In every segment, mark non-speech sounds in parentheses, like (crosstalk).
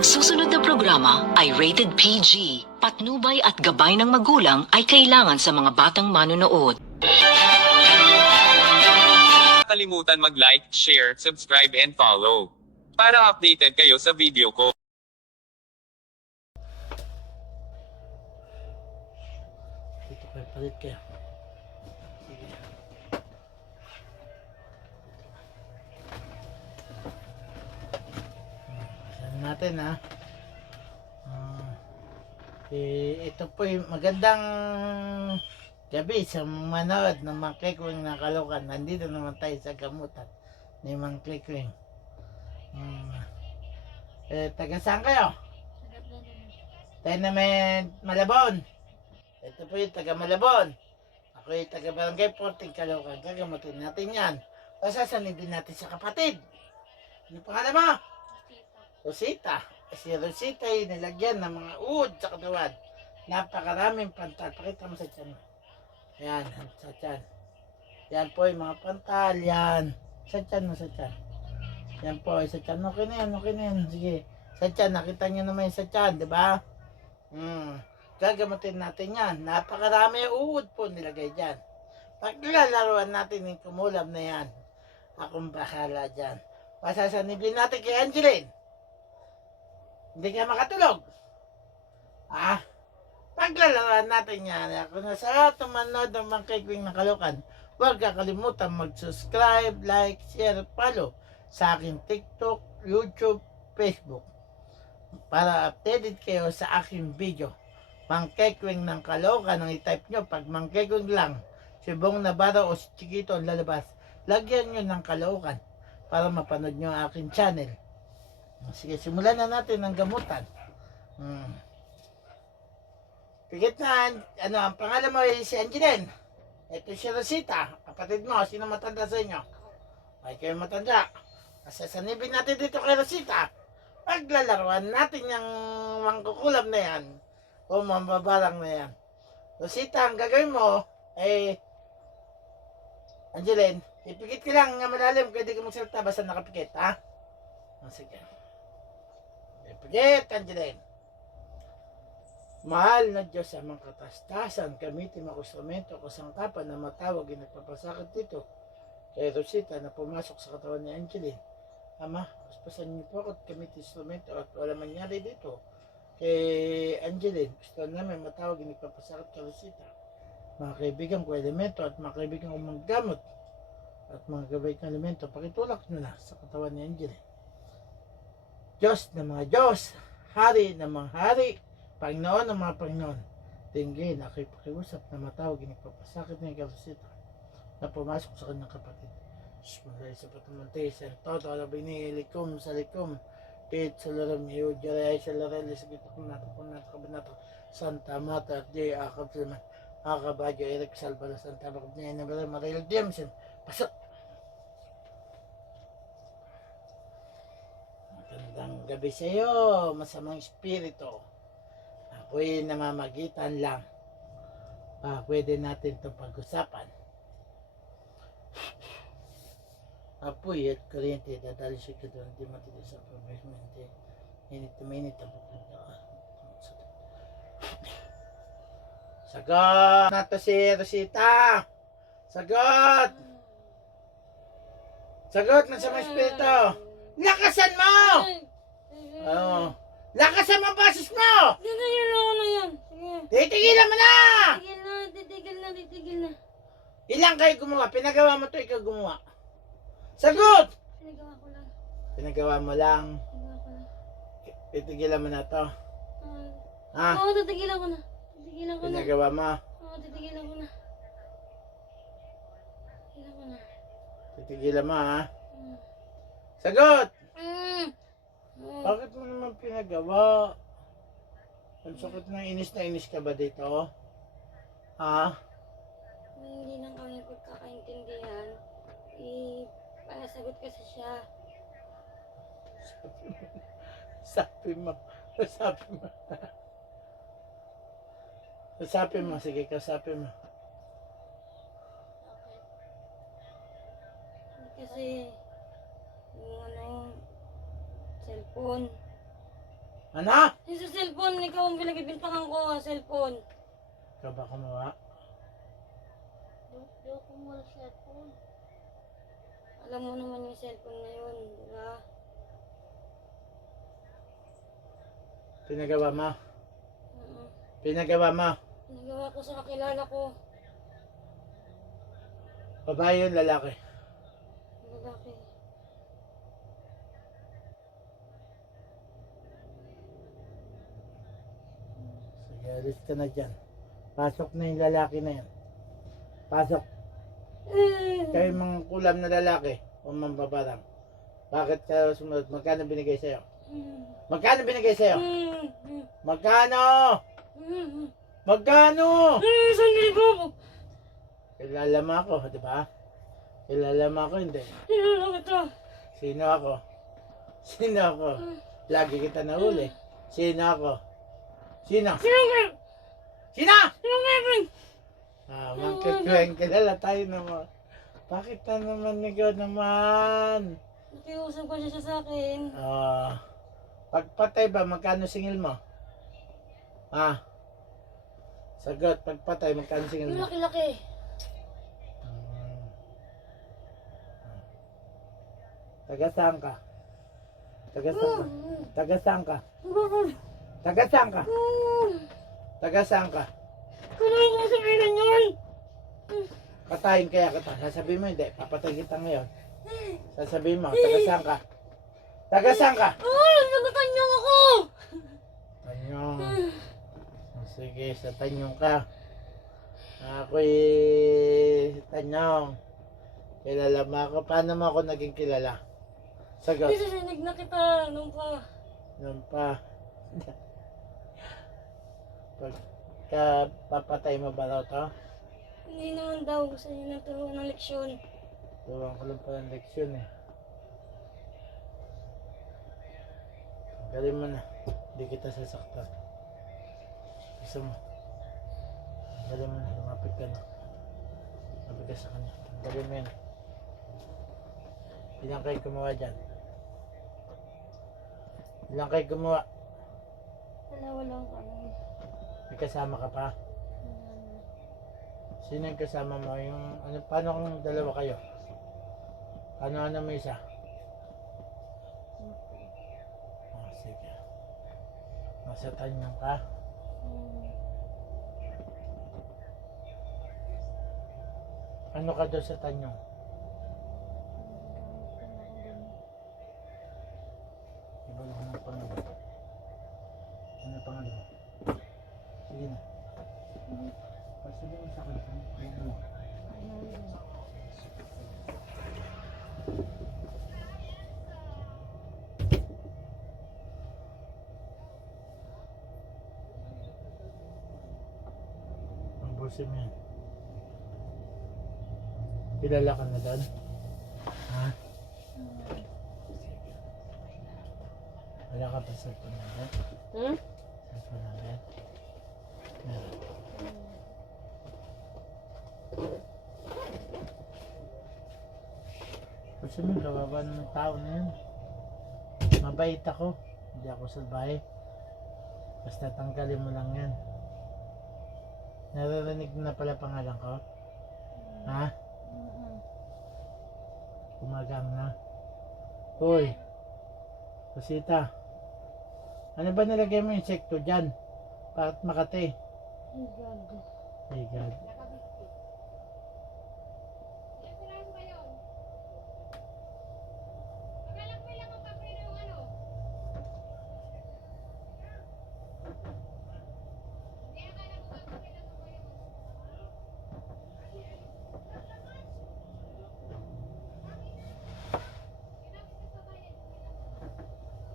Ang susunod na programa ay rated PG. Patnubay at gabay ng magulang ay kailangan sa mga batang manonood. kalimutan mag-like, share, subscribe and follow. Para updated kayo sa video ko. Dito kayo, palit kayo. Natin ha. Ah, eh, ito po yung magandang gabi sa mga manood ng mga Kikwing na Kalokan. Nandito naman tayo sa gamutan ni Mang Kikwing. Hmm. Eh, taga saan kayo? Naman Malabon. Ito po yung taga Malabon. Ako yung taga Barangay 14 Caloocan. Gagamutin natin yan. Pasasanibin natin sa kapatid. Ano pangalan mo? Rosita. Si Rosita ay nilagyan ng mga uod sa katawan. Napakaraming pantal. Pakita mo sa tiyan mo. Yan, sa tiyan. Yan po yung mga pantal. Yan. Sa tiyan mo, sa tiyan. Yan po, sa tiyan. Okay na yan, okay na yan. Sige. Sa tiyan, nakita nyo naman yung sa tiyan, di ba? Hmm. Gagamutin natin yan. Napakarami uod po nilagay dyan. Paglalaruan natin yung kumulam na yan. Akong bahala dyan. Pasasanibin natin kay Angeline. Hindi ka makatulog. Ah, paglalaruan natin yan. Ako na sa tumanood ng mga kaikwing na kalukan. Huwag kakalimutan mag-subscribe, like, share, follow sa aking TikTok, YouTube, Facebook para updated kayo sa aking video. Mangkekwing ng Kalokan ang i-type nyo. Pag mangkekwing lang, si Bong Navarro o si Chiquito ang lalabas, lagyan nyo ng Kalokan para mapanood nyo ang aking channel. Sige, simulan na natin ang gamutan. Hmm. Pigit na, ano, ang pangalan mo ay si Angeline. Ito si Rosita, kapatid mo, sino matanda sa inyo? Ay kayo matanda. Sasanibin natin dito kay Rosita paglalaruan natin yung mangkukulam na yan o mambabarang na yan. Rosita, ang gagawin mo, eh, Angeline, ipikit ka lang nga malalim kaya di ka magsalita basta nakapikit, ha? O, sige. Ipikit, Angeline. Mahal na Diyos sa mga katastasan, gamitin mo instrumento o sangkapan na matawag yung nagpapasakit dito. Kay Rosita na pumasok sa katawan ni Angeline. Ama, paspasan niyo po ako at gamit instrumento at wala mangyari dito. Kay Angeline, gusto namin matawag yung nagpapasakit kay Rosita. Mga kaibigan ko elemento at mga kaibigan ko manggamot at mga gabay ng elemento, pakitulak nyo na sa katawan ni Angeline. Diyos ng mga Diyos, Hari ng mga Hari, Panginoon ng mga Panginoon, tinggin ako'y pakiusap na matawag yung nagpapasakit ni Rosita na pumasok sa kanyang kapatid. Mulai sa patumunti sa todo ala binilikum sa likum pit sa laram hiyo jaray sa larali sa kita kung nato kung nato Santa Mata di akab sa akabadyo Eric Salvador Santa Bakab niya na bala Maril Diamson pasok Magandang gabi sa iyo masamang espiritu. Ako'y namamagitan lang. Ah, pwede natin itong pag-usapan. Apoy at kuryente dadali siya ka doon di matitis sa pavement minute to minute ang sagot nato si Rosita. Sagot! Sagot na sa mga espiritu. Lakasan mo oh. lakasan mo ang boses mo Titigil na ako na yan. Sige. titigilan mo na Titigil na, titigil na, titigil na. ilang kayo gumawa pinagawa mo to ikaw gumawa sagot Sinagawa ko lang. pinagawa mo lang Sinagawa ko lang. titigilan mo na to Ah. ha Oo, titigilan ko na. Titigilan ko na. pinagawa mo Oo, titigilan ko na. Titigilan ko na. Titigilan mo ha. Mm. Sagot! Mm. Bakit mo naman pinagawa? Ang sakit na inis na inis ka ba dito? Ha? Hindi lang kami pagkakaintindihan. Eh, panasagot kasi siya. Sabi mo. Sabi mo. Sabi mo. Sige, kasabi mo. Kasi, yung ano, cellphone, Ano? Yung sa cellphone, ikaw ang pinagbibintangan ko ang cellphone. Ikaw ba kumuha? Di ako mo cellphone. Alam mo naman yung cellphone na yun, di ba? Pinagawa mo? Oo. Pinagawa mo? Nagawa ko sa kakilala ko. Babae yun, lalaki. Lalaki. Alis ka na dyan. Pasok na yung lalaki na yan. Pasok. Kayo mga kulam na lalaki o mambabarang. Bakit ka sumunod? Magkano binigay sa'yo? Magkano binigay sa'yo? Magkano? Magkano? Isang libo! Kilala mo ako, di ba? Kilala mo ako, hindi. Sinulong ito. Sino ako? Sino ako? Lagi kita nahuli. Sino ako? Sino? Sinungin! Sino? Sinungin! Ah, magkikweng. Kilala tayo naman. Bakit na naman ikaw naman? Nakiusap ko siya sa akin. Ah, pagpatay ba, magkano singil mo? Ah, sagot, pagpatay, magkano singil mo? laki-laki. Hmm. Taga saan ka? Taga saan ka? Taga saan ka? Taga saan ka? Taga saan ka? Kailangan ko sabihin yun! Patayin kaya kita. Sasabihin mo hindi, papatay kita ngayon. Sasabihin mo, taga saan ka? Taga saan ka? Nagutan niyo ako! Tanyong. Sige, sa Tanyong ka. Ako'y Tanyong. Kilala mo ako. Paano mo ako naging kilala? Sagot. Isisinig na kita nung pa. Noon (laughs) pa. Pagka papatay mo ba raw to? Hindi naman daw gusto niya naturuan ng leksyon. Tuwang ko lang pala ng leksyon eh. Galing mo na. Hindi kita sasaktan. Gusto mo. Galing mo na. Lumapit ka na. Lumapit ka sa kanya. Galing mo yan. Ilang kayo gumawa dyan? Ilang kayo gumawa? Dalawa lang kami. May kasama ka pa? Sino yung kasama mo? Yung, ano, paano kung dalawa kayo? Ano ano mo isa? Oh, sige. Nasa tanyong ka? Ano ka doon sa tanyong? Iba lang ang pangalan. Ano ang pangalan? Sige na. Pasabi mo sa akin. Ano mo? Mo yan. Kilala ka na doon? Ha? Wala ka pa sa pangalan? Hmm? Sa pangalan? Meron. Kasi mo, kawawa naman tao na yun. Mabait ako. Hindi ako salbahe. Basta tanggalin mo lang yan. Naririnig na pala pangalan ko? Ha? Kumagang na. Hoy. Kusita. Ano ba nilagay mo yung sekto dyan? Bakit Makati? Oh God.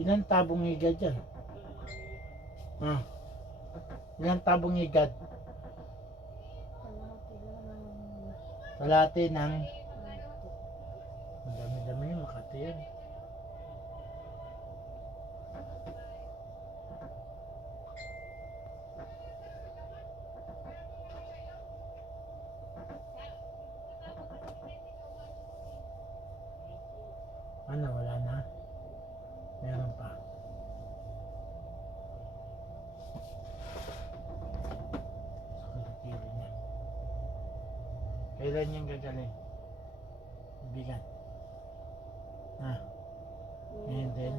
Ilan tabong higad yan? Ah. Ilan tabong higad? Kalate ng... Ang dami-dami yung Makati yan. Ano, wala na? Meron pa. Kailan yung gagaling? Bigan. Ha? Ngayon din?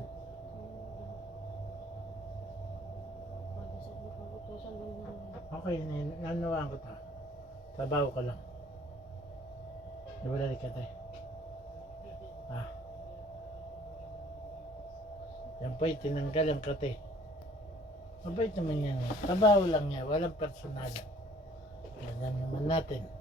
Okay, nanawaan ko to. Trabaho ka lang. Nabalik ka tayo. Ah. Yan po, tinanggal ang kate. Mabait naman yan. Trabaho lang niya, walang personal. Alam naman natin.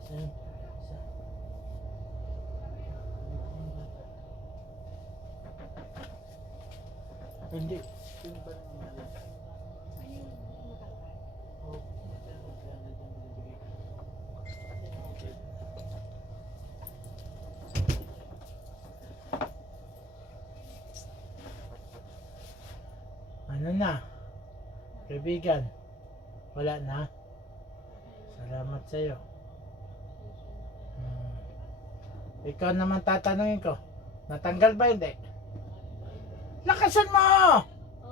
ko? Ano na? Kaibigan, wala na? Salamat sa iyo. Hmm. Ikaw naman tatanungin ko, natanggal ba hindi? Lakasan mo!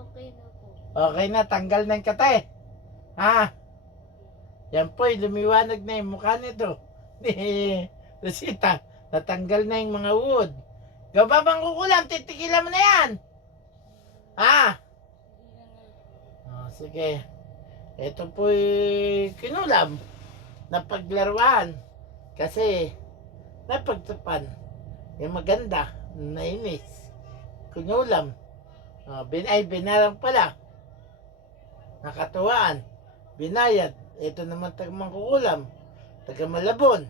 Okay na po. Okay na, tanggal na yung kate. Ha? Yan po, lumiwanag na yung mukha nito. (laughs) Ni Rosita, natanggal na yung mga wood. Gababang kukulam, titigilan mo na yan. Ha? Oh, sige. Ito po kinulam na paglaruan. Kasi napagtapan. Yung maganda, nainis. Kinulam. Oh, bin ay binarang pala. Nakatuwaan. Binayad. Ito naman tagamang kukulam. Taga Malabon.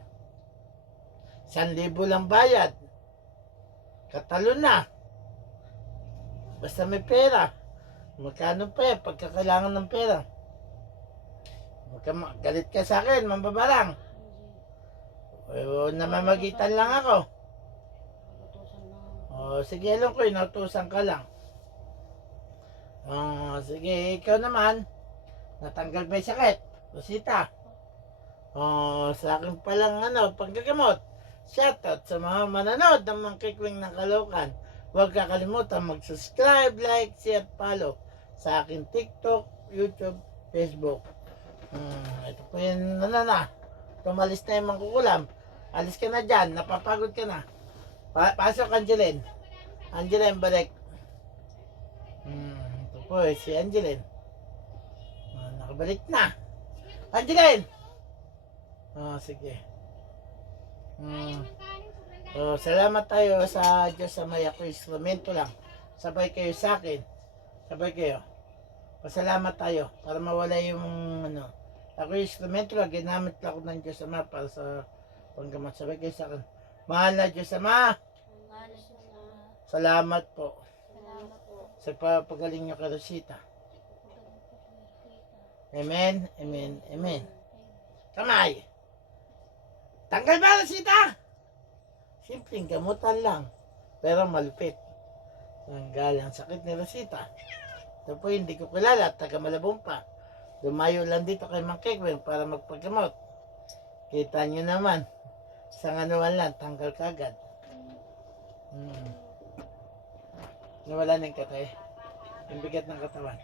San libo lang bayad. Katalo na. Basta may pera. Magkano pa eh, pagka kailangan ng pera. Magka, galit ka sa akin, mambabarang. O, namamagitan lang ako. O, sige, alam ko, inutusan ka lang. O, sige, ikaw naman. Natanggal ba yung sakit? Rosita. O, sa akin palang ano, pagkagamot. Shoutout sa mga mananood ng mga kikwing ng Kalokan. Huwag kakalimutan mag-subscribe, like, share, follow sa aking TikTok, YouTube, Facebook. Hmm, ito po yung ano na. Tumalis na yung mangkukulam. Alis ka na dyan. Napapagod ka na. Pa pasok, Angeline. Angeline, balik. Hmm, ito po eh, si Angeline. Ah, nakabalik na. Angeline! Oh, sige. Hmm. Oh, salamat tayo sa Diyos sa may ako instrumento lang. Sabay kayo sa akin. Sabay kayo. Pasalamat tayo para mawala yung ano. Ako instrumento lang, ginamit ako ng Diyos Ama para sa panggamot. Sabay kayo sa akin. Mahal na Diyos Ama, salamat po Salamat po. sa papagaling niyo kay Rosita. Amen, amen, amen. Kamay! Tanggal ba Rosita? Simpleng gamutan lang. Pero malupit. Tanggal ang sakit ni Rosita. Ito po hindi ko kilala, taga Malabon pa. Dumayo lang dito kay Mang Kekwen para magpagamot. Kita nyo naman. Sa anuan lang, tanggal kagad. Hmm. Nawala ng katay. Yung bigat ng katawan.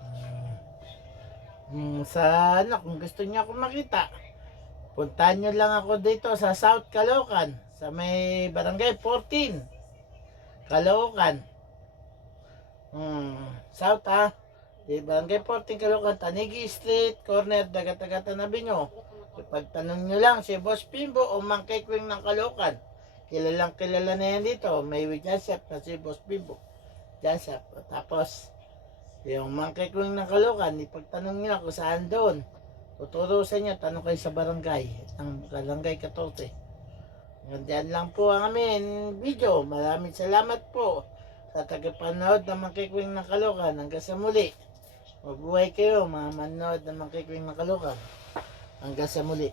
Hmm. Hmm, sa ano, kung gusto niyo ako makita, puntahan nyo lang ako dito sa South Caloocan, sa may barangay 14. Caloocan. Hmm, South ah. Di barangay 14 Caloocan, Tanigi Street, corner, Dagat-Dagatan na Binyo. Ipagtanong nyo lang si Boss Pimbo o Mang Kekwing ng Caloocan. Kilalang kilala na yan dito. May chef na si Boss Pimbo. Sa, tapos, yung monkey queen ng Caloocan, ipagtanong niyo kung saan doon. Tuturo sa inyo, tanong kayo sa barangay, ng barangay 14. Ganyan lang po ang amin video. Maraming salamat po sa tagapanood ng Makikwing ng Kalokan. Hanggang sa muli. Mabuhay kayo mga manood ng Makikwing ng Kalokan. Hanggang sa muli.